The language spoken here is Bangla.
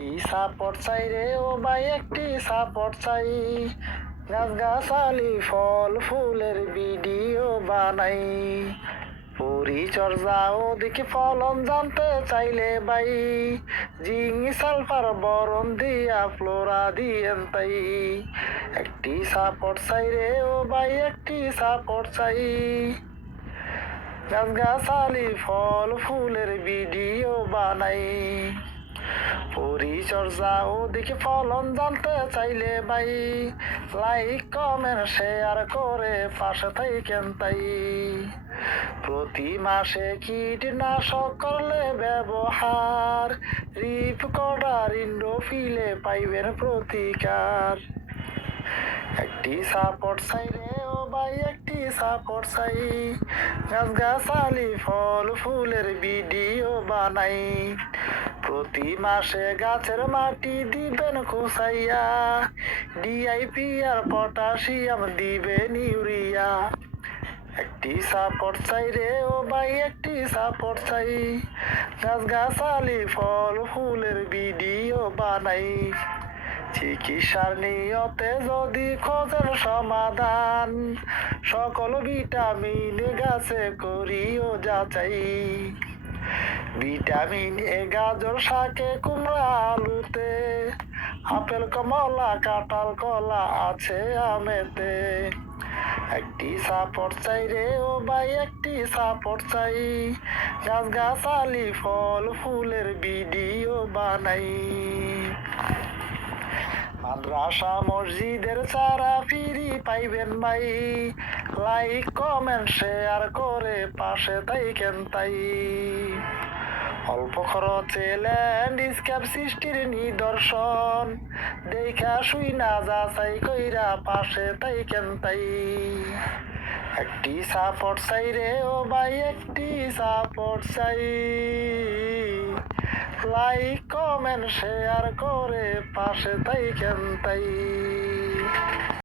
একটি সাপোর্ট চাই রে ও ভাই, একটি সাপোর্ট চাই গাছ গাছালি ফল ফুলের ভিডিও বানাই। পরিচর্যা ও দেখি ফলন জানতে চাইলে ভাই, জিঙ্গি সালফার বরণ দিয়া ফ্লোরা দিয়েন তাই। একটি সাপোর্ট চাই রে ও ভাই, একটি সাপোর্ট চাই গাছ গাছালি ফল ফুলের ভিডিও বানাই। পরিচর্যা ও দেখি ফলন জানতে চাইলে ভাই। লাইক কমেন্ট শেয়ার করে পাশে থাকেন তাই। প্রতি মাসে কীটনাশক করলে ব্যবহার। রিপ কডার ইন্ডোফিলে পাইবেন প্রতিকার। একটি সাপোর্ট চাই রে ও ভাই, একটি সাপোর্ট চাই। গাছ গাছালি ফল, ফুলের ভিডিও বানাই। প্রতি মাসে গাছের মাটি দিবেন খুসাইয়া। ডিআইপি আর পটাশিয়াম দিবেন ইউরিয়া। একটি সাপোর্ট চাই রে ও ভাই, একটি সাপোর্ট চাই। গাছ গাছালি ফল, ফুলের ভিডিও বানাই। চিকিৎসার নিয়তে যদি খোঁজের সমাধান, সকল ভিটামিন গাছে করিও যাচাই। ভিটামিন এ, গাজর শাকে, কুমড়া আলুতে, আপেল, কমলা, কাঁঠাল, কলা আছে আমেতে। একটি সাপোর্ট চাই রে, ও ভাই, একটি সাপোর্ট চাই। গাছ গাছালি ফল, ফুলের বিডিও বানাই। মাদ্রাসা মসজিদের চারা ফিরি পাইবেন ভাই। লাইক কমেন্ট শেয়ার করে পাশে থাইকেন তাই। অল্প খরচে ল্যান্ডস্কেপ সৃষ্টির নিদর্শন। দেখা শুই না যাচাই কইরা পাশে তাই কেন তাই। একটি সাপোর্ট চাই রে ও ভাই, একটি সাপোর্ট চাই। লাইক কমেন্ট শেয়ার করে পাশে থাইকেন তাই?